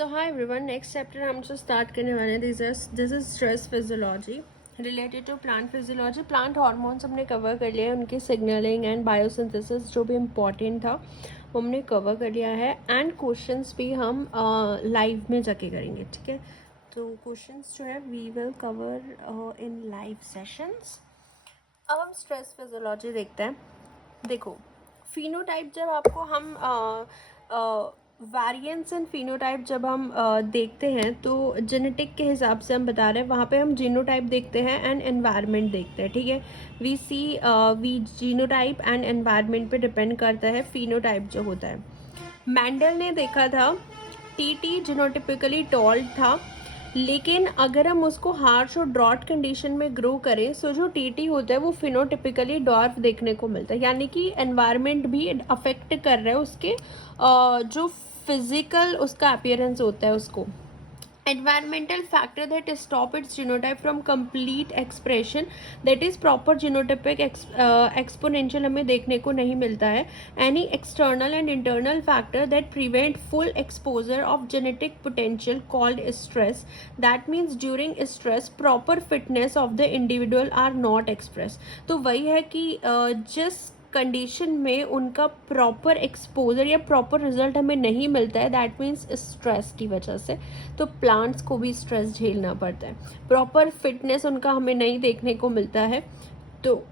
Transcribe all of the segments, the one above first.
तो hi everyone, next chapter हम जो स्टार्ट करने वाले हैं this is stress physiology related to plant physiology. Plant hormones हमने कवर कर लिया है, उनकी सिग्नलिंग एंड बायोसिंथेसिस जो भी इम्पॉर्टेंट था वो हमने कवर कर लिया है। एंड क्वेश्चंस भी हम लाइव में जाके करेंगे, ठीक है। तो क्वेश्चंस जो है we will cover in live sessions. अब हम स्ट्रेस फिजियोलॉजी देखते हैं। देखो, फिनोटाइप जब आपको हम वेरिएंस एंड फिनोटाइप जब हम देखते हैं तो जेनेटिक के हिसाब से हम बता रहे हैं, वहाँ पे हम जीनोटाइप देखते हैं एंड एनवायरनमेंट देखते हैं, ठीक है। वी जीनोटाइप एंड एनवायरनमेंट पे डिपेंड करता है फिनोटाइप जो होता है। मैंडल ने देखा था टीटी जीनोटिपिकली टॉल था, लेकिन अगर हम उसको हार्श और ड्रॉट कंडीशन में ग्रो करें सो जो टीटी होता है वो फिनोटिपिकली डॉर्फ देखने को मिलता है, यानी कि एनवायरनमेंट भी अफेक्ट कर रहा है उसके जो फिजिकल उसका अपीयरेंस होता है उसको। environmental factor that stop its genotype from complete expression, that is proper genotypic exponential हमें देखने को नहीं मिलता है। any external and internal factor that prevent full exposure of genetic potential called stress, that means during stress proper fitness of the individual are not expressed। तो वही है कि जिस कंडीशन में उनका प्रॉपर एक्सपोजर या प्रॉपर रिजल्ट हमें नहीं मिलता है, दैट मीन्स स्ट्रेस की वजह से। तो प्लांट्स को भी स्ट्रेस झेलना पड़ता है, प्रॉपर फिटनेस उनका हमें नहीं देखने को मिलता है। तो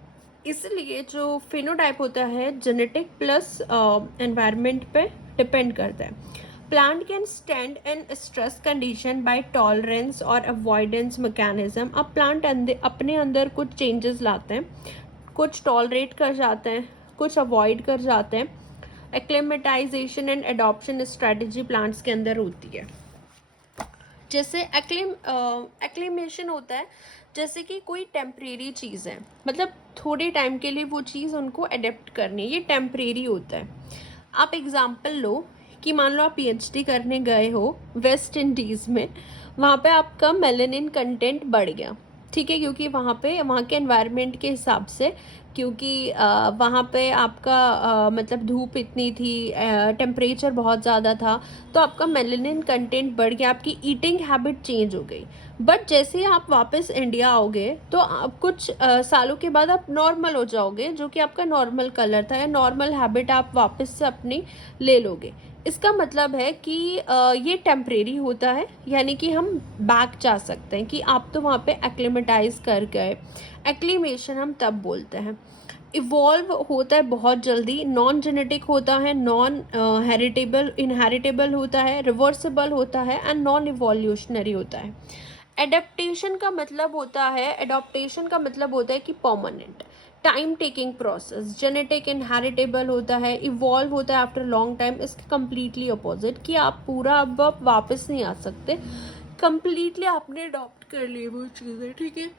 इसलिए जो फिनोटाइप होता है जेनेटिक प्लस एनवायरनमेंट पे डिपेंड करता है। Plant can stand in stress condition bye tolerance और अवॉइडेंस मैकेनिज्म। अब प्लांट अपने अंदर कुछ चेंजेस लाते हैं, कुछ टॉलरेट कर जाते हैं, कुछ अवॉइड कर जाते हैं। Acclimatisation and adoption strategy plants के अंदर होती है। जैसे एक्लेमेशन होता है, जैसे कि कोई टेम्परेरी चीज़ है, मतलब थोड़े टाइम के लिए वो चीज़ उनको अडेप्ट करनी है, ये टेम्परेरी होता है। आप एग्जांपल लो कि मान लो आप पीएचडी करने गए हो वेस्ट इंडीज़ में, वहाँ पे आपका मेलेनिन कंटेंट बढ़ गया, ठीक है, क्योंकि वहाँ के एनवायरनमेंट के हिसाब से, क्योंकि वहाँ पे आपका मतलब धूप इतनी थी, टेम्परेचर बहुत ज़्यादा था, तो आपका मेलेनिन कंटेंट बढ़ गया, आपकी ईटिंग हैबिट चेंज हो गई। बट जैसे ही आप वापस इंडिया आओगे तो आप कुछ सालों के बाद आप नॉर्मल हो जाओगे, जो कि आपका नॉर्मल कलर था या नॉर्मल हैबिट आप वापस से अपनी ले लोगे। इसका मतलब है कि ये टेम्परेरी होता है, यानी कि हम बैक जा सकते हैं कि आप तो वहाँ पे एक्लेमेटाइज कर गए। एक्लीमेशन हम तब बोलते हैं। इवॉल्व होता है बहुत जल्दी, नॉन जेनेटिक होता है, नॉन हेरिटेबल इनहेरिटेबल होता है, रिवर्सिबल होता है एंड नॉन इवोल्यूशनरी होता है। एडेप्टेशन का मतलब होता है, एडॉप्टेशन का मतलब होता है कि permanent time taking process. Genetic inheritable होता है, इवॉल्व होता है आफ्टर लॉन्ग टाइम। इसके कम्प्लीटली अपोजिट कि आप पूरा अब आप वापस नहीं आ सकते, कम्प्लीटली आपने अडॉप्ट कर ली वो चीज़ें, ठीक है।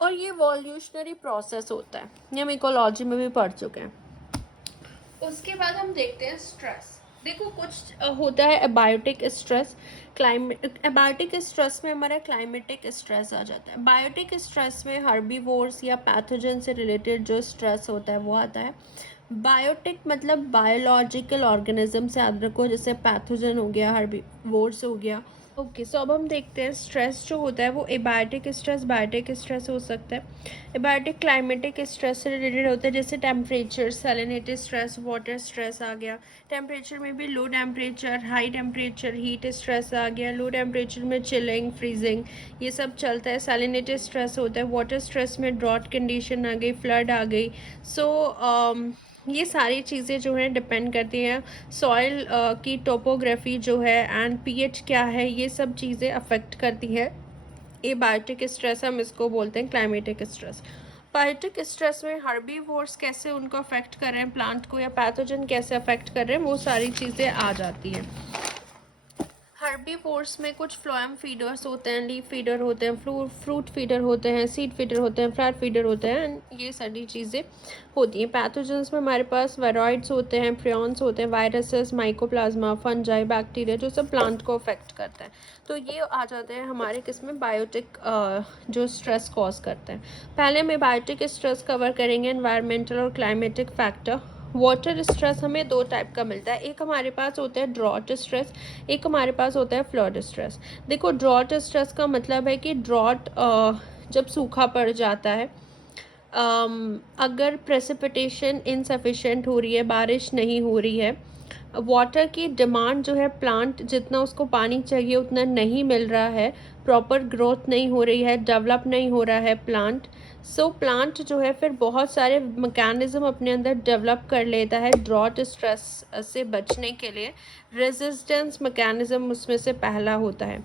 और ये वॉल्यूशनरी प्रोसेस होता है, ये हम इकोलॉजी में भी पढ़ चुके हैं। उसके बाद हम देखते हैं स्ट्रेस। देखो कुछ होता है एबायोटिक स्ट्रेस, एबायोटिक स्ट्रेस में हमारा क्लाइमेटिक स्ट्रेस आ जाता है। बायोटिक स्ट्रेस में हर्बीवोर्स या पैथोजन से रिलेटेड जो स्ट्रेस होता है वो आता है। बायोटिक मतलब बायोलॉजिकल ऑर्गेनिज्म से याद रखो, जैसे पैथोजन हो गया, हर्बीवोर्स हो गया। ओके, सो अब हम देखते हैं स्ट्रेस जो होता है वो एबायोटिक स्ट्रेस, बायोटिक स्ट्रेस हो सकता है। एबायोटिक क्लाइमेटिक स्ट्रेस से रिलेटेड होता है, जैसे temperature, salinity stress, water stress आ गया। टेम्परेचर में भी low temperature, high temperature, heat stress आ गया। लो टेम्परेचर में चिलिंग, फ्रीजिंग, ये सब चलता है। सैलिनिटी स्ट्रेस होता है। वाटर स्ट्रेस में ड्रॉट कंडीशन आ गई, फ्लड आ गई। सो ये सारी चीज़ें जो हैं डिपेंड करती हैं सॉइल की टोपोग्राफी जो है एंड पीएच क्या है, ये सब चीज़ें अफेक्ट करती है। ये बायोटिक स्ट्रेस हम इसको बोलते हैं क्लाइमेटिक स्ट्रेस। बायोटिक स्ट्रेस में हर्बीवोर्स कैसे उनको अफेक्ट कर रहे हैं प्लांट को, या पैथोजन कैसे अफेक्ट कर रहे हैं, वो सारी चीज़ें आ जाती हैं। हर्बीवोर्स में कुछ फ्लोएम फीडर्स होते हैं, लीफ फीडर होते हैं, फ्रूट फीडर होते हैं, सीड फीडर होते हैं, फ्लावर फीडर होते हैं, ये सारी चीज़ें होती हैं। पैथोजेंस में हमारे पास वायरॉइड्स होते हैं, प्रियॉन्स होते हैं, वायरसेस, माइकोप्लाज्मा, फंजाई, बैक्टीरिया, जो सब प्लांट को अफेक्ट करता है। तो ये आ जाते हैं हमारे किसमें, बायोटिक जो स्ट्रेस कॉज करते हैं। पहले में बायोटिक स्ट्रेस कवर करेंगे, एनवायरमेंटल और क्लाइमेटिक फैक्टर। वाटर स्ट्रेस हमें दो टाइप का मिलता है, एक हमारे पास होता है ड्रॉट स्ट्रेस, एक हमारे पास होता है फ्लड स्ट्रेस। देखो ड्रॉट स्ट्रेस का मतलब है कि ड्रॉट जब सूखा पड़ जाता है, अगर प्रेसिपिटेशन इनसफिशेंट हो रही है, बारिश नहीं हो रही है, वाटर की डिमांड जो है, प्लांट जितना उसको पानी चाहिए उतना नहीं मिल रहा है, प्रॉपर ग्रोथ नहीं हो रही है, डेवलप नहीं हो रहा है प्लांट, सो प्लांट जो है फिर बहुत सारे मैकेनिज्म अपने अंदर डेवलप कर लेता है ड्रॉट स्ट्रेस से बचने के लिए। रेजिस्टेंस मैकेनिज्म उसमें से पहला होता है।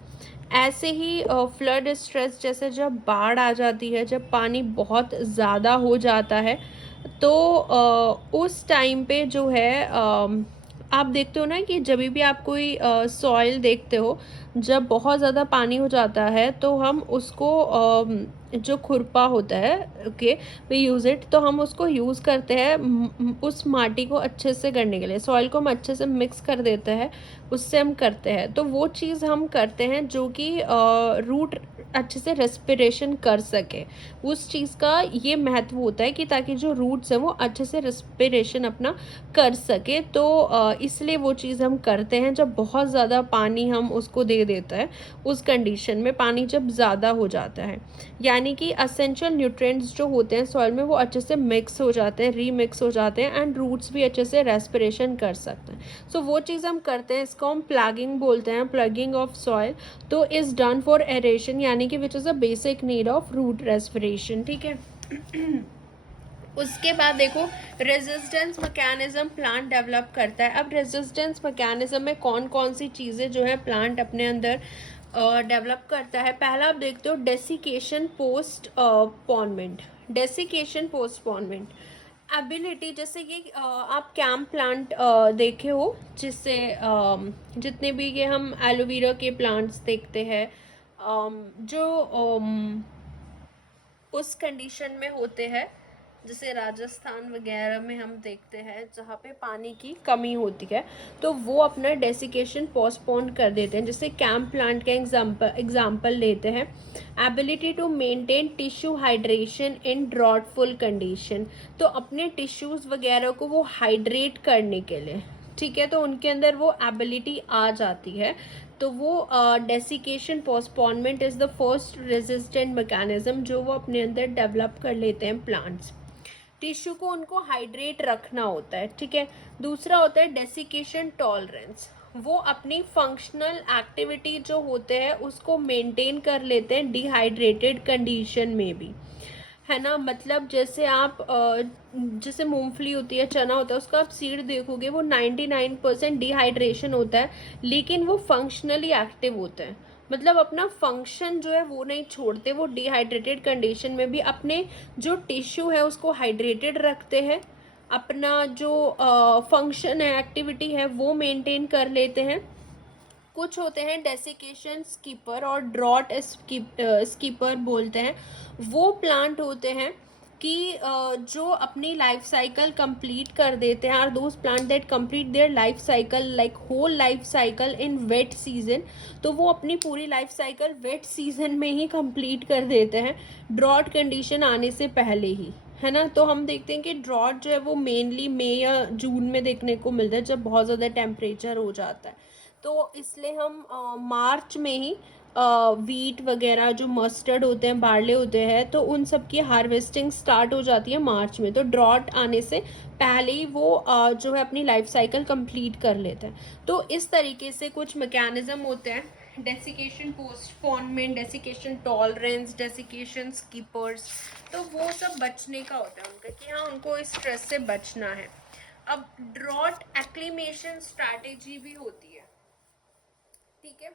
ऐसे ही फ्लड स्ट्रेस, जैसे जब बाढ़ आ जाती है, जब पानी बहुत ज़्यादा हो जाता है, तो उस टाइम पे जो है आप देखते हो ना कि जब भी आप कोई सॉइल देखते हो, जब बहुत ज़्यादा पानी हो जाता है तो हम उसको जो खुरपा होता है, ओके, वी यूज़ इट, तो हम उसको यूज़ करते हैं उस माटी को अच्छे से करने के लिए, सॉइल को हम अच्छे से मिक्स कर देते हैं, उससे हम करते हैं। तो वो चीज़ हम करते हैं जो कि रूट अच्छे से रेस्पिरेशन कर सके, उस चीज़ का ये महत्व होता है कि ताकि जो रूट्स हैं वो अच्छे से रेस्पिरेशन अपना कर सके। तो इसलिए वो चीज़ हम करते हैं जब बहुत ज़्यादा पानी हम उसको दे देता है, उस कंडीशन में पानी जब ज़्यादा हो जाता है, यानी कि असेंशियल न्यूट्रिएंट्स जो होते हैं सॉइल में वो अच्छे से मिक्स हो जाते हैं, रीमिक्स हो जाते हैं, एंड रूट्स भी अच्छे से रेस्पिरेशन कर सकते हैं। सो वो चीज़ हम करते हैं, इसको हम प्लगिंग बोलते हैं, प्लगिंग ऑफ सॉइल। तो इज़ डन फॉर एरेशन, यानी कि which is a basic need of root respiration, ठीक है। उसके बाद देखो रेजिस्टेंस मैकेनिज्म प्लांट डेवलप करता है। अब रेजिस्टेंस मैकेनिज्म में कौन कौन सी चीज़ें जो है प्लांट अपने अंदर डेवलप करता है। पहला आप देखते हो desiccation postponement. Desiccation postponement ability, जैसे कि आप कैंप प्लांट देखे हो, जिससे जितने भी ये हम एलोवेरा के प्लांट्स देखते हैं, जो उस कंडीशन में होते हैं, जैसे राजस्थान वगैरह में हम देखते हैं जहाँ पे पानी की कमी होती है, तो वो अपना डेसिकेशन पोस्टपोन कर देते हैं। जैसे कैंप प्लांट का एग्जाम्पल लेते हैं, ability to maintain tissue hydration in droughtful condition, तो अपने टिश्यूज़ वगैरह को वो हाइड्रेट करने के लिए, ठीक है, तो उनके अंदर वो एबिलिटी आ जाती है। तो वो desiccation postponement is the first resistant mechanism जो वो अपने अंदर डेवलप कर लेते हैं प्लांट्स। टिश्यू को उनको हाइड्रेट रखना होता है, ठीक है। दूसरा होता है डेसिकेशन टॉलरेंस, वो अपनी फंक्शनल एक्टिविटी जो होते हैं उसको मेंटेन कर लेते हैं डिहाइड्रेटेड कंडीशन में भी, है ना। मतलब जैसे आप जैसे मूंगफली होती है, चना होता है, उसका आप सीड देखोगे वो 99% डिहाइड्रेशन होता है, लेकिन वो फंक्शनली एक्टिव होता है, मतलब अपना फंक्शन जो है वो नहीं छोड़ते, वो डिहाइड्रेटेड कंडीशन में भी अपने जो टिश्यू है उसको हाइड्रेटेड रखते हैं, अपना जो फंक्शन है, एक्टिविटी है, वो मेंटेन कर लेते हैं। कुछ होते हैं डेसिकेशन स्कीपर और ड्रॉट स्कीपर बोलते हैं, वो प्लांट होते हैं कि जो अपनी लाइफ साइकिल कंप्लीट कर देते हैं, are those plant that complete their life cycle like whole life cycle in wet season, तो वो अपनी पूरी लाइफ साइकिल वेट सीजन में ही कंप्लीट कर देते हैं, ड्रॉट कंडीशन आने से पहले ही, है ना। तो हम देखते हैं कि ड्रॉट जो है वो मेनली मई या जून में देखने को मिलता है, जब बहुत ज़्यादा टेम्परेचर हो जाता है, तो इसलिए हम मार्च में ही वीट वगैरह जो मस्टर्ड होते हैं, बार्ले होते हैं, तो उन सब की हार्वेस्टिंग स्टार्ट हो जाती है मार्च में, तो ड्रॉट आने से पहले ही वो जो है अपनी लाइफ साइकिल कंप्लीट कर लेते हैं। तो इस तरीके से कुछ मैकेनिज्म होते हैं, desiccation postponement, desiccation tolerance, desiccation skippers, तो वो सब बचने का होता है उनका, कि हाँ उनको इस स्ट्रेस से बचना है। अब ड्रॉट एक्लिमेशन स्ट्रैटेजी भी होती है, ठीक है।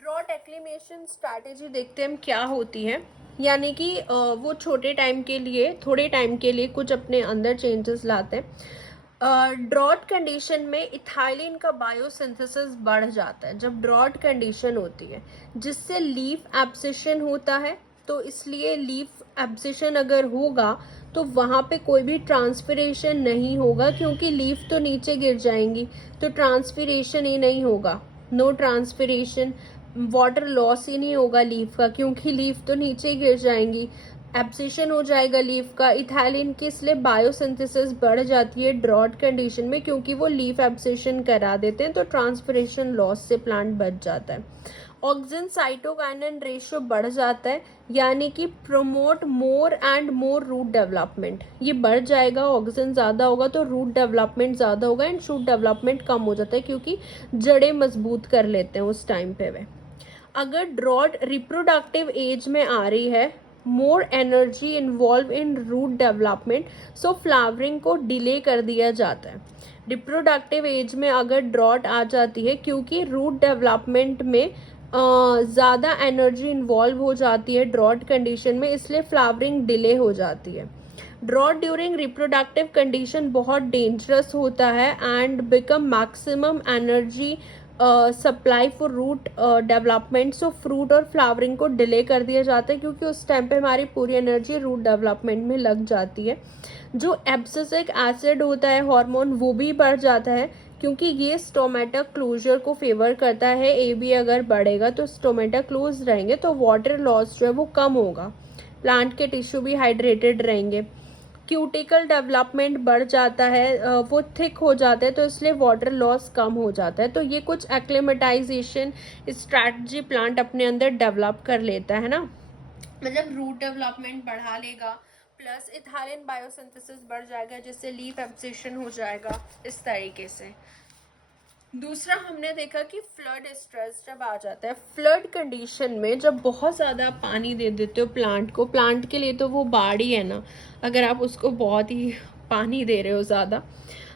ड्रॉट एक्लिमेशन स्ट्रैटेजी देखते हैं हम क्या होती है, यानी कि वो छोटे टाइम के लिए, थोड़े टाइम के लिए कुछ अपने अंदर चेंजेस लाते हैं। ड्रॉट कंडीशन में इथाइलिन का बायोसिंथेसिस बढ़ जाता है जब ड्रॉट कंडीशन होती है, जिससे लीफ एब्सिशन होता है, तो इसलिए लीफ एब्सिशन अगर होगा तो वहाँ पे कोई भी ट्रांसपिरेशन नहीं होगा, क्योंकि लीफ तो नीचे गिर जाएंगी, तो ट्रांसपिरेशन ही नहीं होगा, नो ट्रांसपिरेशन, वाटर लॉस ही नहीं होगा लीफ का, क्योंकि लीफ तो नीचे गिर जाएंगी, एब्सेशन हो जाएगा लीफ का। इथाइलिन की इसलिए बायोसिंथेसिस बढ़ जाती है ड्रॉट कंडीशन में, क्योंकि वो लीफ एब्सेशन करा देते हैं, तो ट्रांसपिरेशन लॉस से प्लांट बच जाता है। ऑक्सीजन साइटोकाइनिन रेशियो बढ़ जाता है, यानी कि promote more and more root development. ये बढ़ जाएगा, ऑक्सीजन ज़्यादा होगा तो रूट डेवलपमेंट ज़्यादा होगा एंड शूट डेवलपमेंट कम हो जाता है, क्योंकि जड़ें मजबूत कर लेते हैं उस टाइम पे वे। अगर ड्रॉट रिप्रोडक्टिव एज में आ रही है, more energy involve in root development, so flowering को डिले कर दिया जाता है। रिप्रोडक्टिव एज में अगर ड्रॉट आ जाती है, क्योंकि रूट डेवलपमेंट में ज़्यादा एनर्जी इन्वॉल्व हो जाती है ड्रॉट कंडीशन में, इसलिए फ्लावरिंग डिले हो जाती है। ड्रॉट ड्यूरिंग रिप्रोडक्टिव कंडीशन बहुत डेंजरस होता है and become maximum energy supply for root development, so fruit और फ्लावरिंग को डिले कर दिया जाता है, क्योंकि उस टाइम पे हमारी पूरी एनर्जी रूट डेवलपमेंट में लग जाती है। जो एब्सिसिक एसिड होता है हार्मोन, वो भी बढ़ जाता है, क्योंकि ये स्टोमेटा क्लोजर को फेवर करता है। ए बी अगर बढ़ेगा तो स्टोमेटा क्लोज रहेंगे, तो वाटर लॉस जो है वो कम होगा, प्लांट के टिश्यू भी हाइड्रेटेड रहेंगे। क्यूटिकल डेवलपमेंट बढ़ जाता है, वो थिक हो जाता है, तो इसलिए वाटर लॉस कम हो जाता है। तो ये कुछ एक्लेमेटाइजेशन स्ट्रैटेजी प्लांट अपने अंदर डेवलप कर लेता है ना, मतलब रूट डेवलपमेंट बढ़ा लेगा, प्लस इथाइलिन बायोसिंथेसिस बढ़ जाएगा, जिससे लीफ एब्सेशन हो जाएगा, इस तरीके से। दूसरा हमने देखा कि फ्लड स्ट्रेस जब आ जाता है, फ्लड कंडीशन में जब बहुत ज़्यादा पानी दे देते हो प्लांट को, प्लांट के लिए तो वो बाढ़ ही है ना, अगर आप उसको बहुत ही पानी दे रहे हो ज़्यादा।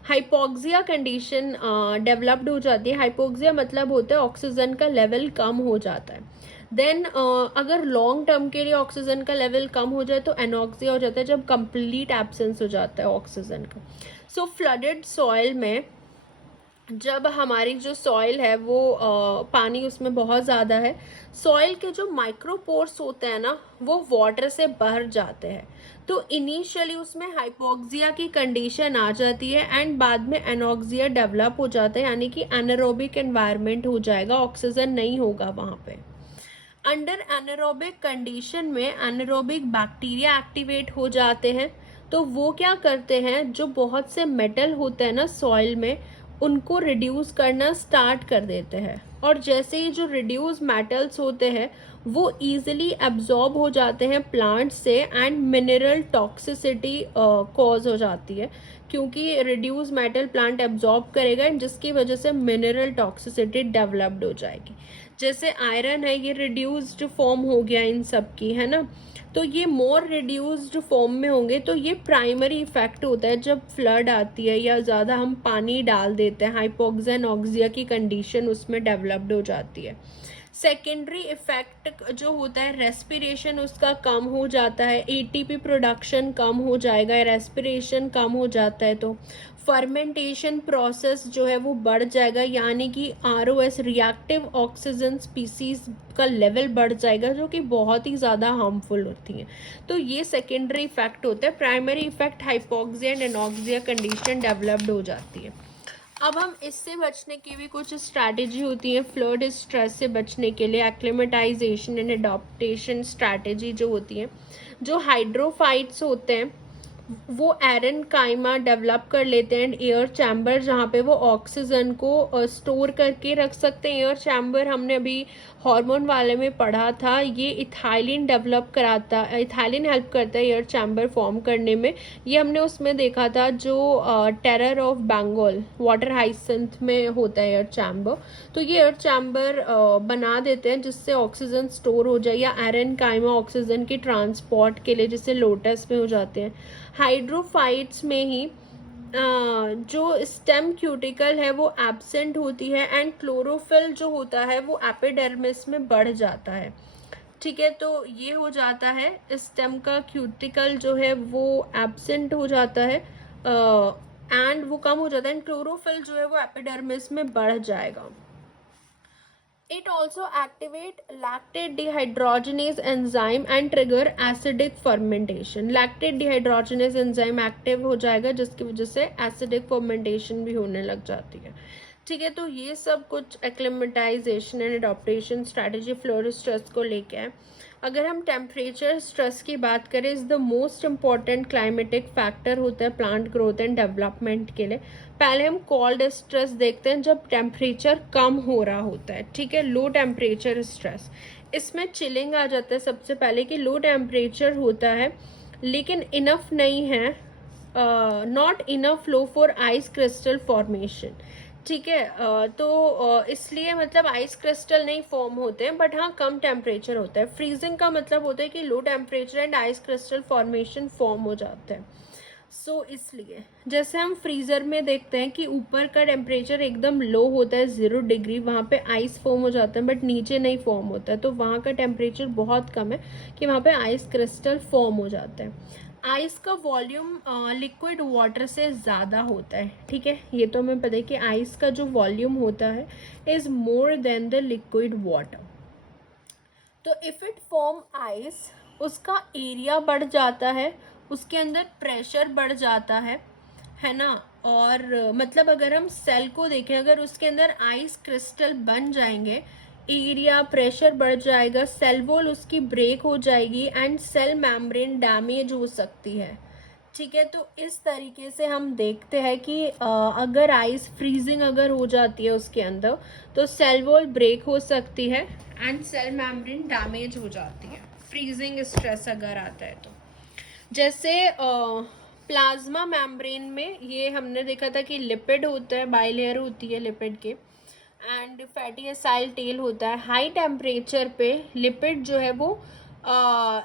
हाइपोक्सिया कंडीशन डेवलप्ड हो जाती है। हाइपोक्सिया मतलब होता है ऑक्सीजन का लेवल कम हो जाता है। देन अगर लॉन्ग टर्म के लिए ऑक्सीजन का लेवल कम हो जाए तो एनॉक्सिया हो जाता है, जब कंप्लीट एब्सेंस हो जाता है ऑक्सीजन का। सो फ्लडेड सॉइल में जब हमारी जो सॉइल है वो पानी उसमें बहुत ज़्यादा है, सॉइल के जो माइक्रोपोर्स होते हैं ना, वो वाटर से भर जाते हैं, तो इनिशियली उसमें हाइपोक्सिया की कंडीशन आ जाती है एंड बाद में एनॉक्सिया डेवलप हो जाता है, यानी कि एनारोबिक एनवायरनमेंट हो जाएगा, ऑक्सीजन नहीं होगा वहाँ पे। अंडर एनारोबिक कंडीशन में एनारोबिक बैक्टीरिया एक्टिवेट हो जाते हैं, तो वो क्या करते हैं, जो बहुत से मेटल होते हैं ना सॉइल में, उनको रिड्यूस करना स्टार्ट कर देते हैं, और जैसे ही जो रिड्यूस मेटल्स होते हैं वो इजीली एब्जॉर्ब हो जाते हैं प्लांट से एंड मिनरल टॉक्सिसिटी कॉज हो जाती है, क्योंकि रिड्यूस मेटल प्लांट एब्जॉर्ब करेगा, जिसकी वजह से मिनरल टॉक्सिसिटी डेवलप्ड हो जाएगी। जैसे आयरन है, ये रिड्यूस्ड फॉर्म हो गया इन सब की, है ना, तो ये मोर रिड्यूस्ड फॉर्म में होंगे, तो ये प्राइमरी इफेक्ट होता है जब फ्लड आती है या ज़्यादा हम पानी डाल देते हैं, हाइपोक्सिया एनॉक्सिया की कंडीशन उसमें डेवलप्ड हो जाती है। सेकेंडरी इफेक्ट जो होता है, रेस्पिरेशन उसका कम हो जाता है, एटीपी प्रोडक्शन कम हो जाएगा, रेस्पिरेशन कम हो जाता है, तो फर्मेंटेशन प्रोसेस जो है वो बढ़ जाएगा, यानी कि आरओएस रिएक्टिव ऑक्सीजन स्पीसीज का लेवल बढ़ जाएगा, जो कि बहुत ही ज़्यादा हार्मफुल होती हैं। तो ये सेकेंडरी इफेक्ट होता है। Primary effect hypoxia and anoxia condition developed हो जाती है। अब हम इससे बचने की भी कुछ स्ट्रैटेजी होती है, फ्लड स्ट्रेस से बचने के लिए एक्लेमेटाइजेशन एंड अडॉप्टेशन स्ट्रैटेजी जो होती है। जो हाइड्रोफाइट्स होते हैं वो एरन काइमा डेवलप कर लेते हैं एयर चैम्बर, जहाँ पे वो ऑक्सीजन को स्टोर करके रख सकते हैं। एयर चैम्बर हमने अभी हार्मोन वाले में पढ़ा था, ये इथाइलिन डेवलप कराता, इथाइलिन हेल्प करता है एयर चैम्बर फॉर्म करने में। ये हमने उसमें देखा था जो terror of Bengal water hyacinth में होता है एयर चैम्बर, तो ये एयर चैम्बर बना देते हैं जिससे ऑक्सीजन स्टोर हो जाए, या एरन काइमा ऑक्सीजन के ट्रांसपोर्ट के लिए, जिससे लोटस में हो जाते हैं। हाइड्रोफाइट्स में ही जो स्टेम क्यूटिकल है वो एब्सेंट होती है एंड क्लोरोफिल जो होता है वो एपिडर्मिस में बढ़ जाता है। ठीक है, तो ये हो जाता है, स्टेम का क्यूटिकल जो है वो एब्सेंट हो जाता है एंड वो कम हो जाता है, एंड क्लोरोफिल जो है वो एपिडर्मिस में बढ़ जाएगा। It also activate lactate dehydrogenase enzyme and trigger acidic fermentation. Lactate dehydrogenase enzyme active हो जाएगा, जिसकी वजह से acidic fermentation भी होने लग जाती है। ठीक है, तो ये सब कुछ acclimatisation and adaptation strategy floral stress को लेके है। अगर हम टेम्परेचर स्ट्रेस की बात करें, is the most important climatic factor होता है प्लांट ग्रोथ एंड डेवलपमेंट के लिए। पहले हम कोल्ड स्ट्रेस देखते हैं जब टेम्परेचर कम हो रहा होता है, ठीक है, लो टेम्परेचर स्ट्रेस। इसमें चिलिंग आ जाता है सबसे पहले कि लो टेम्परेचर होता है लेकिन इनफ नहीं है, not enough flow for ice crystal formation, ठीक है। तो इसलिए मतलब आइस क्रिस्टल नहीं फॉर्म होते हैं, बट हाँ कम टेम्परेचर होता है। फ्रीजिंग का मतलब होता है कि low temperature and ice crystal formation form हो जाते हैं। सो इसलिए जैसे हम फ्रीज़र में देखते हैं कि ऊपर का टेम्परेचर एकदम लो होता है 0 डिग्री, वहाँ पे आइस फॉर्म हो जाता है, बट नीचे नहीं फॉर्म होता है, तो वहाँ का टेम्परेचर बहुत कम है कि वहाँ पे आइस क्रिस्टल फॉर्म हो जाते हैं। आइस का वॉल्यूम लिक्विड वाटर से ज़्यादा होता है, ठीक है, ये तो हमें पता है कि आइस का जो वॉल्यूम होता है is more than the liquid water. तो इफ़ इट फॉर्म आइस, उसका एरिया बढ़ जाता है, उसके अंदर प्रेशर बढ़ जाता है ना। और मतलब अगर हम सेल को देखें, अगर उसके अंदर आइस क्रिस्टल बन जाएंगे, एरिया प्रेशर बढ़ जाएगा, सेल वॉल उसकी ब्रेक हो जाएगी एंड सेल मेम्ब्रेन डैमेज हो सकती है, ठीक है। तो इस तरीके से हम देखते हैं कि अगर आइस फ्रीजिंग अगर हो जाती है उसके अंदर, तो सेल वॉल ब्रेक हो सकती है एंड सेल मेम्ब्रेन डैमेज हो जाती है, फ्रीजिंग स्ट्रेस अगर आता है तो। जैसे प्लाज्मा मेम्ब्रेन में ये हमने देखा था कि लिपिड होता है, बाइलेयर होती है लिपिड के, एंड फैटी एसाइल टेल होता है। हाई टेम्परेचर पे लिपिड जो है वो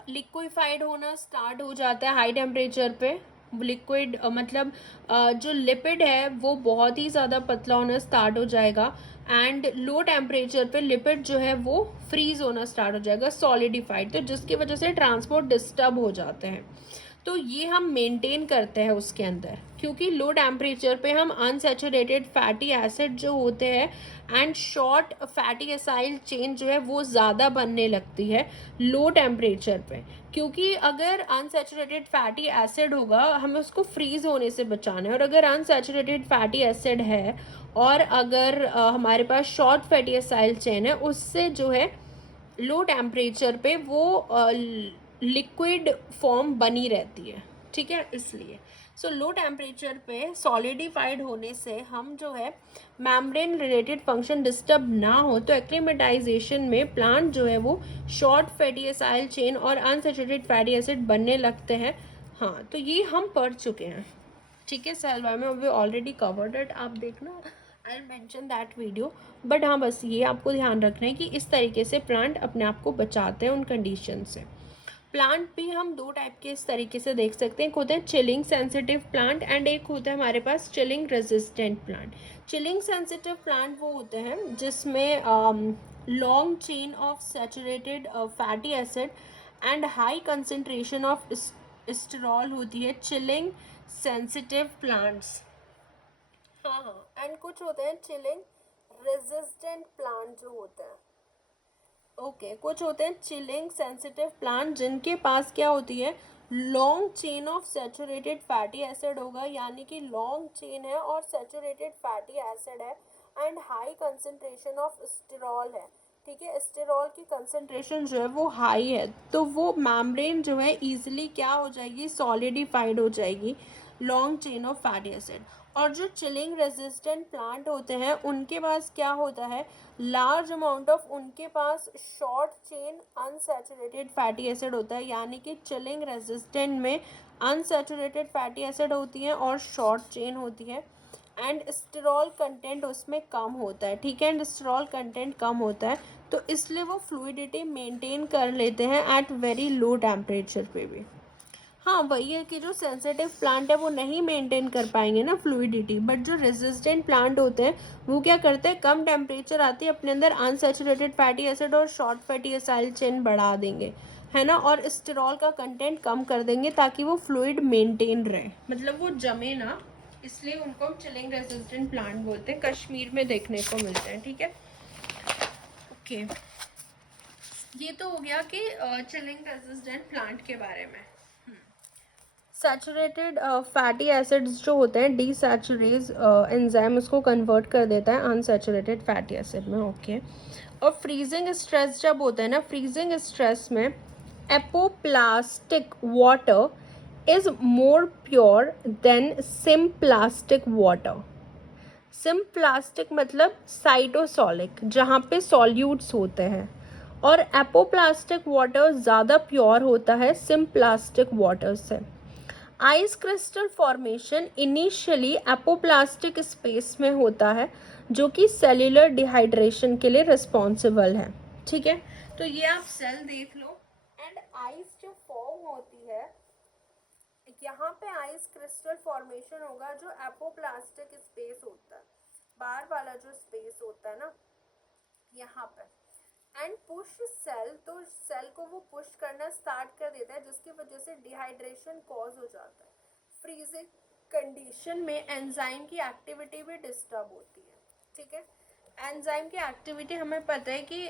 लिक्विफाइड होना स्टार्ट हो जाता है। हाई टेम्परेचर पे लिक्विड मतलब जो लिपिड है वो बहुत ही ज़्यादा पतला होना स्टार्ट हो जाएगा, एंड लो टेम्परेचर पे लिपिड जो है वो फ्रीज होना स्टार्ट हो जाएगा, सॉलिडिफाइड, तो जिसकी वजह से ट्रांसपोर्ट डिस्टर्ब हो जाते हैं। तो ये हम मेंटेन करते हैं उसके अंदर, क्योंकि लो टेम्परेचर पे हम अनसैचुरेटेड फैटी एसिड जो होते हैं and short fatty acyl chain जो है वो ज़्यादा बनने लगती है लो टेम्परेचर पे। क्योंकि अगर अनसैचुरेटेड फैटी एसिड होगा, हमें उसको फ्रीज होने से बचाना है, और अगर अनसैचुरेटेड फैटी एसिड है और अगर हमारे पास शॉर्ट फैटी एसाइल चेन है, उससे जो है लो टेम्परेचर पे वो लिक्विड फॉर्म बनी रहती है, ठीक है, इसलिए। सो लो टेम्परेचर पे सॉलिडिफाइड होने से हम जो है मेम्ब्रेन रिलेटेड फंक्शन डिस्टर्ब ना हो, तो एक्लिमेटाइजेशन में प्लांट जो है वो शॉर्ट फैटी एसाइल चेन और अनसैचुरेटेड फैटी एसिड बनने लगते हैं। हाँ, तो ये हम पढ़ चुके हैं, ठीक है, सेल वाई में वी ऑलरेडी कवर्ड इट, आप देखना, I mention that video. But हाँ, बस ये आपको ध्यान रखना है कि इस तरीके से प्लांट अपने आप को बचाते हैं उन कंडीशन से। प्लांट भी हम दो टाइप के इस तरीके से देख सकते हैं, एक होते हैं चिलिंग सेंसिटिव प्लांट एंड एक होता है हमारे पास chilling resistant plant. Chilling sensitive plant वो होते हैं जिसमें long chain of saturated fatty acid and high concentration of sterol होती है, चिलिंग सेंसिटिव प्लांट्स। हाँ हाँ, एंड कुछ होते हैं चिलिंग रेजिस्टेंट प्लांट जो होते हैं, ओके कुछ होते हैं चिलिंग सेंसिटिव प्लांट जिनके पास क्या होती है, long chain of saturated fatty acid होगा, यानी कि लॉन्ग चेन है और सैचुरेटेड फैटी एसिड है and high concentration of sterol है, ठीक है, स्टेरॉल की कंसेंट्रेशन जो है वो हाई है, तो वो मेम्ब्रेन जो है इजीली क्या हो जाएगी, सॉलिडिफाइड हो जाएगी, long chain of fatty acid. और जो चिलिंग रेजिस्टेंट प्लांट होते हैं उनके पास क्या होता है, लार्ज अमाउंट ऑफ उनके पास short chain unsaturated fatty acid होता है, यानी कि चिलिंग रेजिस्टेंट में अनसैचुरेटेड फैटी एसिड होती है और शॉर्ट चेन होती है, एंड स्टेरॉल कंटेंट उसमें कम होता है, ठीक है, एंड स्टेरॉल कंटेंट कम होता है, तो इसलिए वो फ्लूइडिटी मेंटेन कर लेते हैं एट वेरी लो टेम्परेचर पे भी। हाँ, वही है कि जो सेंसिटिव प्लांट है वो नहीं मेंटेन कर पाएंगे ना फ्लूइडिटी, बट जो रेजिस्टेंट प्लांट होते हैं वो क्या करते हैं, कम टेम्परेचर आती है, अपने अंदर अनसैचुरेटेड फैटी एसिड और शॉर्ट फैटी एसाइल चेन बढ़ा देंगे, है ना, और स्टेरॉल का कंटेंट कम कर देंगे ताकि वो फ्लूइड मेंटेन रहे, मतलब वो जमे ना, इसलिए उनको हम चिलिंग रेजिस्टेंट प्लांट बोलते हैं, कश्मीर में देखने को मिलते हैं, ठीक है। ओके, ये तो हो गया कि चिलिंग रेजिस्टेंट प्लांट के बारे में। सैचुरेटेड फैटी एसिड्स जो होते हैं डीसैचुरेज एंजाइम उसको कन्वर्ट कर देता है अनसैचुरेटेड फैटी एसिड में। ओके। और फ्रीजिंग स्ट्रेस जब होता है ना, फ्रीजिंग स्ट्रेस में apoplastic water is more pure than symplastic water. Symplastic मतलब साइटोसॉलिक, जहाँ पे सॉल्यूट्स होते हैं, और एपोप्लास्टिक वाटर ज़्यादा प्योर होता है सिम्प्लास्टिक वाटर से। Ice crystal formation initially apoplastic space में होता है, जो कि सेल्यूलर डिहाइड्रेशन के लिए रिस्पॉन्सिबल है। ठीक है, तो ये आप सेल देख लो। एंड आइस जो फॉर्म होती है, यहाँ पे आइस क्रिस्टल फॉर्मेशन होगा जो एपोप्लास्टिक स्पेस होता है, बाहर वाला जो स्पेस होता है ना, यहाँ पे। एंड पुश सेल, तो सेल को वो पुश करना स्टार्ट कर देता है, जिसकी वजह से डिहाइड्रेशन कॉज हो जाता है। फ्रीजिंग कंडीशन में एंजाइम की एक्टिविटी भी डिस्टर्ब होती है। ठीक है, एंजाइम की एक्टिविटी हमें पता है कि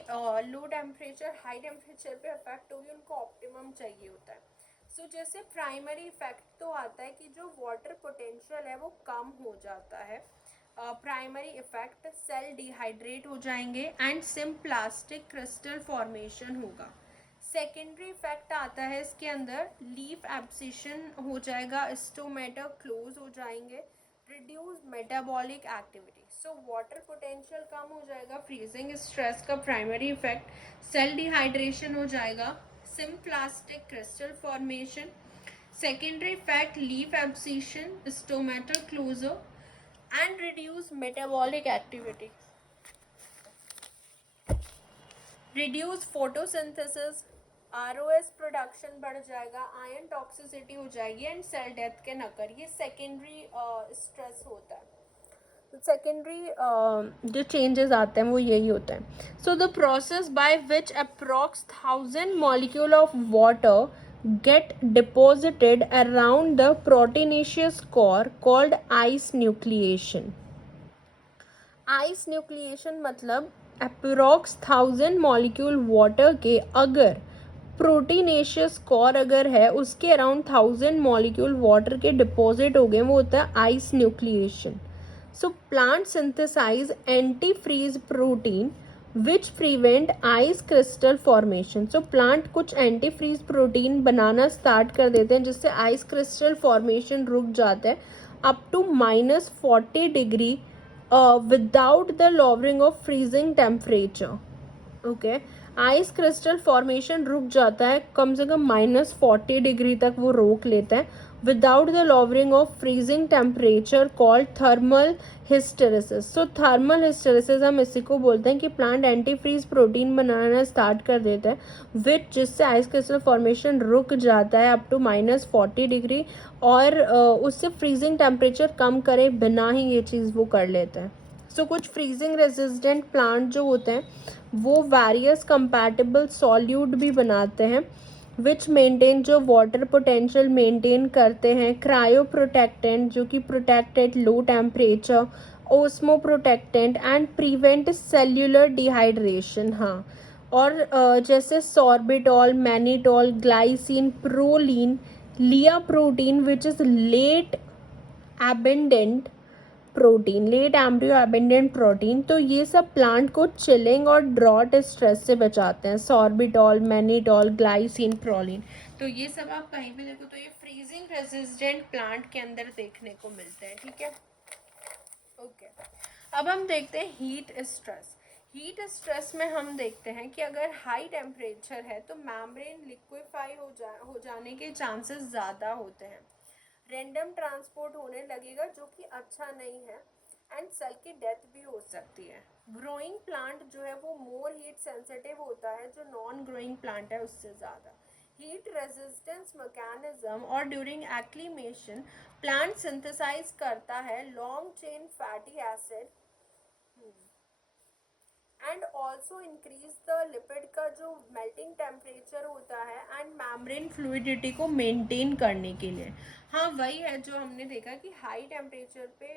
लो टेम्परेचर हाई टेम्परेचर पे अफेक्ट होगी, उनको ऑप्टिमम चाहिए होता है। सो जैसे प्राइमरी इफेक्ट तो आता है कि जो वाटर पोटेंशियल है वो कम हो जाता है। प्राइमरी इफेक्ट, सेल डिहाइड्रेट हो जाएंगे एंड सिम्प्लास्टिक क्रिस्टल फॉर्मेशन होगा। सेकेंडरी इफेक्ट आता है इसके अंदर, लीफ एब्सिशन हो जाएगा, स्टोमेटा क्लोज हो जाएंगे, reduce metabolic activity. So water potential कम हो जाएगा, फ्रीजिंग स्ट्रेस का प्राइमरी इफेक्ट, सेल डिहाइड्रेशन हो जाएगा, symplastic crystal formation. Secondary effect, leaf abscission, stomatal closure and reduce metabolic activity, reduce photosynthesis, ROS production बढ़ जाएगा, आयरन टॉक्सिसिटी हो जाएगी and cell death can occur. ये सेकेंडरी स्ट्रेस होता है। सेकेंडरी जो चेंजेस आते हैं वो यही होता है। So the process by which approx 1000 molecule of water get deposited around the proteinaceous core called ice nucleation. Ice nucleation मतलब अप्रोक्स 1000 मॉलिक्यूल वाटर के अगर प्रोटीनेशियस कोर अगर है, उसके अराउंड 1000 मॉलिक्यूल वाटर के डिपॉजिट हो गए, वो होता है ice nucleation. So plant synthesize anti freeze protein which prevent ice crystal formation. So plant कुछ एंटी फ्रीज प्रोटीन बनाना स्टार्ट कर देते हैं, जिससे आइस क्रिस्टल फॉर्मेशन रुक जाता है up to -40 degree without the lowering of freezing temperature. Okay, ice crystal formation रुक जाता है, कम से कम -40 डिग्री तक वो रोक लेता है, without the lowering of freezing temperature called thermal hysteresis. So thermal hysteresis हम इसी को बोलते हैं कि प्लांट एंटी फ्रीज प्रोटीन बनाना स्टार्ट कर देता है, विच जिससे आइस क्रिस्टल फॉर्मेशन रुक जाता है अप टू -40 डिग्री, और उससे फ्रीजिंग टेम्परेचर कम करे बिना ही ये चीज़ वो कर लेते हैं। सो कुछ फ्रीजिंग रेजिस्टेंट प्लांट जो होते हैं वो वेरियस कंपैटिबल सॉल्यूट भी बनाते हैं, विच मेंटेन, जो वाटर पोटेंशियल मेंटेन करते हैं, क्रायो प्रोटेक्टेंट जो कि protect at low temperature, osmoprotectant and prevent cellular dehydration. हाँ, और जैसे सॉर्बिटॉल, मैनिटॉल, ग्लाइसिन, प्रोलीन, लिया protein which is late abundant protein, late embryo abundant protein. तो ये सब प्लांट को चिलिंग और ड्रॉट स्ट्रेस से बचाते हैं, सॉर्बिटॉल, मैनिटॉल, ग्लाइसिन, प्रोलीन। तो ये सब आप कहीं भी देखो तो ये फ्रीजिंग रेजिस्टेंट प्लांट के अंदर देखने को मिलते हैं। ठीक है, ओके। अब हम देखते हैं हीट स्ट्रेस। हीट स्ट्रेस में हम देखते हैं कि अगर हाई टेम्परेचर है तो मेम्ब्रेन लिक्विफाई हो जाने के चांसेस ज़्यादा होते हैं, रैंडम ट्रांसपोर्ट होने लगेगा जो कि अच्छा नहीं है, एंड सेल की डेथ भी हो सकती है। ग्रोइंग प्लांट जो है वो मोर हीट सेंसिटिव होता है, जो नॉन ग्रोइंग प्लांट है उससे ज़्यादा। हीट रेजिस्टेंस मैकेनिज्म और ड्यूरिंग एक्लीमेशन प्लांट सिंथेसाइज करता है long chain fatty acid and also increase the lipid का जो मेल्टिंग टेम्परेचर होता है एंड मेम्ब्रेन फ्लूइडिटी को मेंटेन करने के लिए। हाँ वही है जो हमने देखा कि हाई टेम्परेचर पे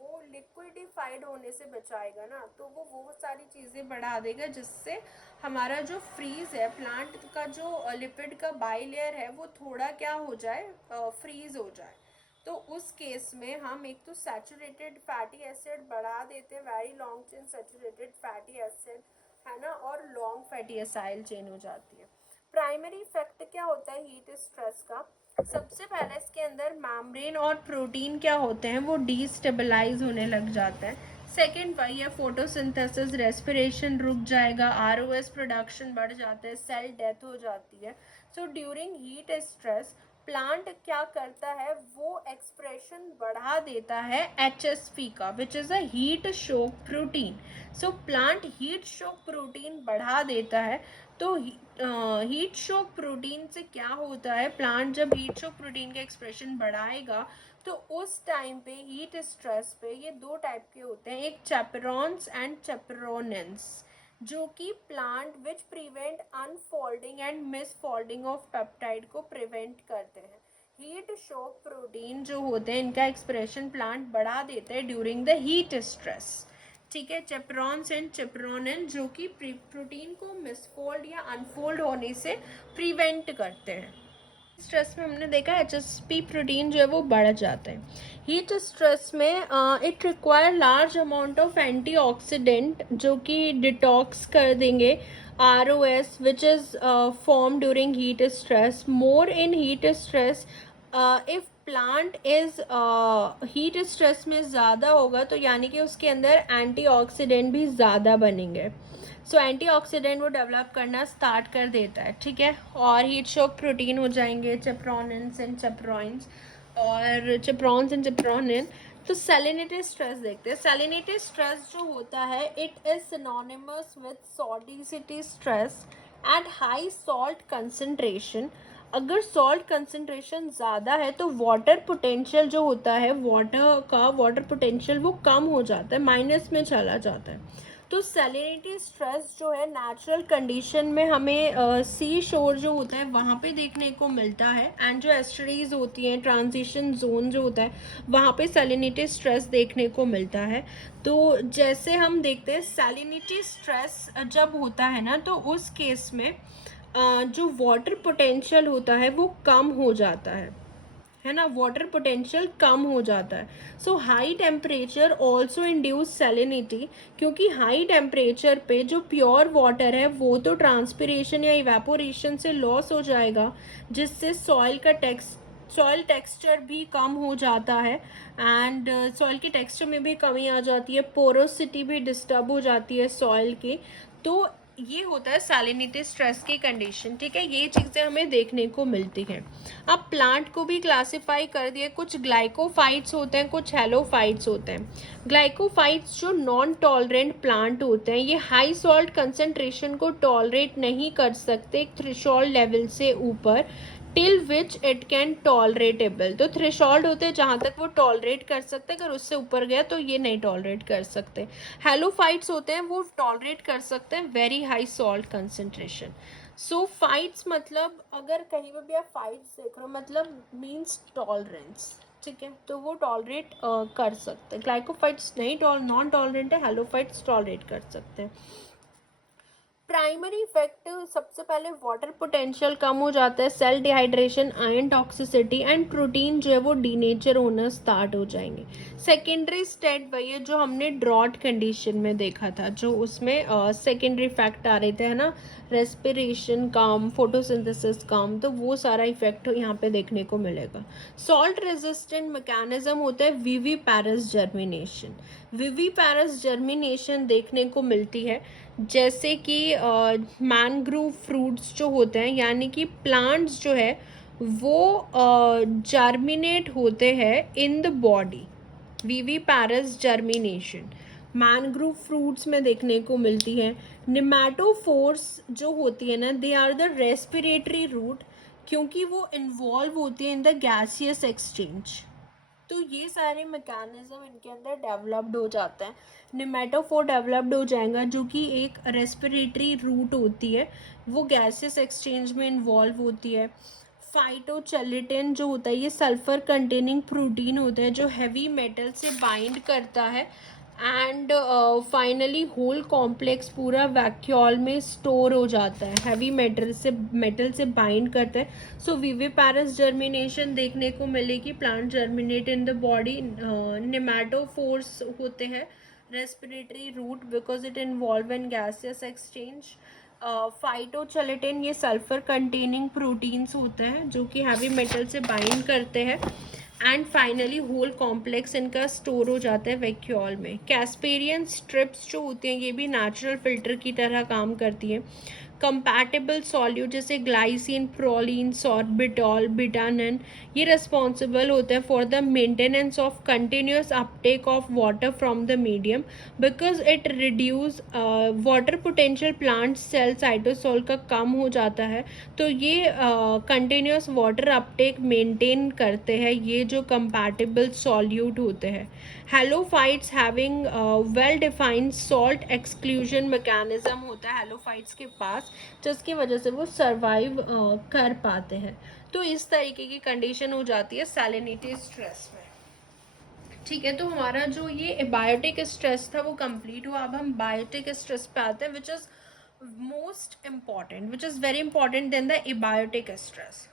वो लिक्विडिफाइड होने से बचाएगा ना, तो वो सारी चीज़ें बढ़ा देगा जिससे हमारा जो फ्रीज है प्लांट का, जो लिपिड का बाइलेयर है वो थोड़ा क्या हो जाए, फ्रीज हो जाए। तो उस केस में हम एक तो सैचुरेटेड फैटी एसिड बढ़ा देते हैं, very long chain saturated fatty acid है ना, और लॉन्ग फैटी एसाइल चेन हो जाती है। प्राइमरी इफेक्ट क्या होता है हीट स्ट्रेस का? सबसे पहले इसके अंदर मेम्ब्रेन और प्रोटीन क्या होते हैं, वो डीस्टेबलाइज होने लग जाता है। सेकेंड वही है फोटोसिंथेसिस, रेस्पिरेशन रुक जाएगा, आरओएस प्रोडक्शन बढ़ जाता है, सेल डेथ हो जाती है। So during heat stress plant क्या करता है, वो एक्सप्रेशन बढ़ा देता है HSP का, विच इज़ अ हीट शोक प्रोटीन। सो प्लांट हीट शोक प्रोटीन बढ़ा देता है। तो हीट शोक प्रोटीन से क्या होता है, प्लांट जब हीट शोक प्रोटीन का एक्सप्रेशन बढ़ाएगा तो उस टाइम पे हीट स्ट्रेस पे ये दो टाइप के होते हैं, एक चैपेरॉन्स एंड चैपेरोनेंस, जो कि plant which prevent unfolding and misfolding of peptide को प्रिवेंट करते हैं। हीट शोक प्रोटीन जो होते हैं इनका एक्सप्रेशन प्लांट बढ़ा देते हैं ड्यूरिंग द हीट स्ट्रेस। ठीक है, चेपरॉन्स एंड चेपरोनिन जो कि प्रोटीन को मिसफोल्ड या अनफोल्ड होने से प्रिवेंट करते हैं। स्ट्रेस में हमने देखा HSP प्रोटीन जो है वो बढ़ जाता है। हीट स्ट्रेस में it require large amount of antioxidant जो कि डिटॉक्स कर देंगे ROS which is form during heat stress. More in heat stress, if plant is heat stress में ज़्यादा होगा तो यानी कि उसके अंदर एंटीऑक्सीडेंट भी ज़्यादा बनेंगे। सो एंटीऑक्सीडेंट वो डेवलप करना स्टार्ट कर देता है। ठीक है, और हीट शॉक प्रोटीन हो जाएंगे चेप्रोनिन्स एंड चेप्रोइंस और चेप्रॉन्स एंड चेप्रोनिन। तो सैलिनिटी स्ट्रेस देखते हैं। सैलिनिटी स्ट्रेस जो होता है it is synonymous with salinity stress at high salt concentration. अगर सॉल्ट कंसंट्रेशन ज़्यादा है तो वाटर पोटेंशियल जो होता है, वाटर पोटेंशियल वो कम हो जाता है, माइनस में चला जाता है। तो सैलिनिटी स्ट्रेस जो है नेचुरल कंडीशन में हमें सी शोर जो होता है वहाँ पे देखने को मिलता है, एंड जो एस्टरीज होती हैं, ट्रांजिशन जोन जो होता है वहाँ पे सैलिनिटी स्ट्रेस देखने को मिलता है। तो जैसे हम देखते हैं सैलिनिटी स्ट्रेस जब होता है ना, तो उस केस में जो वाटर पोटेंशियल होता है वो कम हो जाता है ना, वाटर पोटेंशियल कम हो जाता है। So high temperature also induce salinity, क्योंकि हाई टेम्परेचर पे जो प्योर वाटर है वो तो ट्रांसपिरेशन या इवेपोरेशन से लॉस हो जाएगा, जिससे सॉइल टेक्सचर भी कम हो जाता है, एंड सॉइल के टेक्सचर में भी कमी आ जाती है, पोरोसिटी भी डिस्टर्ब हो जाती है सॉइल की। तो ये होता है सैलिनिटी स्ट्रेस की कंडीशन। ठीक है, ये चीज़ें हमें देखने को मिलती हैं। अब प्लांट को भी क्लासिफाई कर दिए, कुछ ग्लाइकोफाइट्स होते हैं, कुछ हेलोफाइट्स होते हैं। ग्लाइकोफाइट्स जो नॉन टॉलरेंट प्लांट होते हैं, ये हाई सॉल्ट कंसंट्रेशन को टॉलरेट नहीं कर सकते एक थ्रेशोल्ड लेवल से ऊपर, टिल विच इट कैन टॉलरेटेबल। तो थ्रेशोल्ड होते हैं जहाँ तक वो टॉलरेट कर सकते हैं, अगर उससे ऊपर गया तो ये नहीं टॉलरेट कर सकते। हेलोफाइट्स होते हैं वो टॉलरेट कर सकते हैं वेरी हाई सॉल्ट कंसंट्रेशन। सो फाइट्स मतलब अगर कहीं पर भी आप फाइट्स देख रहे हो मतलब मीन्स टॉलरेंस। ठीक है, तो वो टॉलरेट कर सकते हैं। ग्लाइकोफाइट्स नहीं नॉन टॉलरेंट है, हेलोफाइट्स टॉलरेट कर सकते हैं। प्राइमरी इफेक्ट सबसे पहले वाटर पोटेंशियल कम हो जाता है, cell dehydration, iron toxicity and protein जो है वो डीनेचर होना स्टार्ट हो जाएंगे। सेकेंडरी स्टेट वही है जो हमने ड्रॉट कंडीशन में देखा था, जो उसमें सेकेंडरी इफेक्ट आ रहे थे, है ना, रेस्पिरेशन कम, फोटोसिंथेसिस कम, तो वो सारा इफेक्ट यहाँ पे देखने को मिलेगा। सॉल्ट रेजिस्टेंट मैकेनिज्म होता है विविपैरस जर्मिनेशन। विविपैरस जर्मिनेशन देखने को मिलती है जैसे कि मैनग्रोव फ्रूट्स जो होते हैं, यानी कि प्लांट्स जो है वो जर्मिनेट होते हैं इन the body. Viviparous germination mangrove fruits में देखने को मिलती है। निमेटोफोर्स जो होती है ना, they are the respiratory root, क्योंकि वो इन्वॉल्व होती है इन द गैसियस एक्सचेंज। तो ये सारे मैकेनिज्म इनके अंदर डेवलप्ड हो जाते हैं। निमेटोफोर डेवलप्ड हो जाएगा जो कि एक रेस्पिरेटरी रूट होती है, वो गैसेस एक्सचेंज में इन्वॉल्व होती है। फाइटोचेलिटिन जो होता है ये सल्फर कंटेनिंग प्रोटीन होता है जो हैवी मेटल से बाइंड करता है एंड फाइनली होल कॉम्प्लेक्स पूरा वैक्यूल में स्टोर हो जाता है, हैवी मेटल से बाइंड करता है। सो विविपारस जर्मिनेशन देखने को मिलेगी, plant germinate in the body. Pneumatophores होते हैं respiratory root because it involve in gaseous exchange. Phytochelatin ये सल्फर कंटेनिंग प्रोटीन्स होते हैं जो कि हैवी मेटल से बाइंड करते हैं एंड फाइनली होल कॉम्प्लेक्स इनका स्टोर हो जाता है वैक्यूल में। कैस्पेरियन स्ट्रिप्स जो होती हैं ये भी नेचुरल फिल्टर की तरह काम करती हैं। कंपैटिबल सॉल्यूट जैसे ग्लाइसिन, प्रोलीन, सॉर्बिटॉल, बिटानिन ये रिस्पॉन्सिबल होते हैं for the maintenance of continuous uptake of water from the medium because it reduce water potential plant cell cytosol का कम हो जाता है। तो ये कंटिन्यूस वाटर अपटेक मेंटेन करते हैं ये जो कंपैटिबल सॉल्यूट होते हैं। Halophytes having well defined salt exclusion mechanism होता है हेलोफाइट्स के पास जिसकी वजह से वो सरवाइव कर पाते हैं। तो इस तरीके की कंडीशन हो जाती है सैलिनिटी स्ट्रेस में। ठीक है, तो हमारा जो ये एबायोटिक स्ट्रेस था वो कंप्लीट हुआ। अब हम बायोटिक स्ट्रेस पे आते हैं which is most important, which is very important than the abiotic stress.